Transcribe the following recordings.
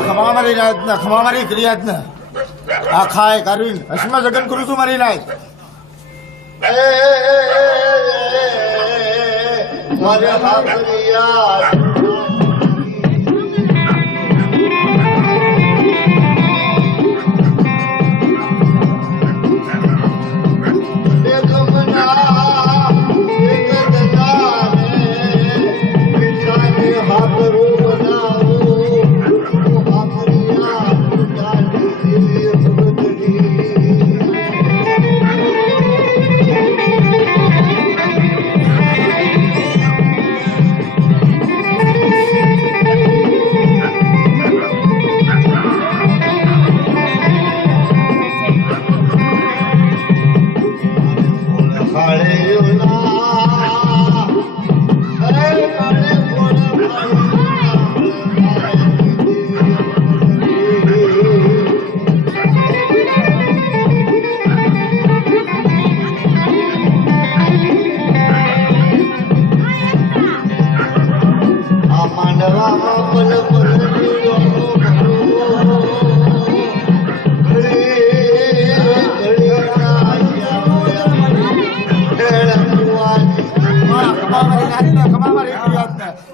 ખમા મારી રાત ને ખમા મારી ક્રિયાત ને આ ખાય કરવીન હસમાં જગન કરું છું મારી રાત મારે હાથરિયા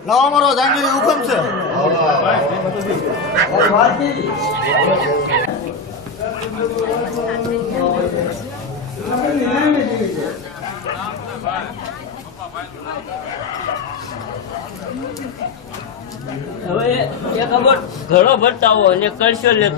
લાવો મારો જાંગીરી હુકમ છે હવે એક ખબર ઘણો ભરતા હોય અને કરશો લેતો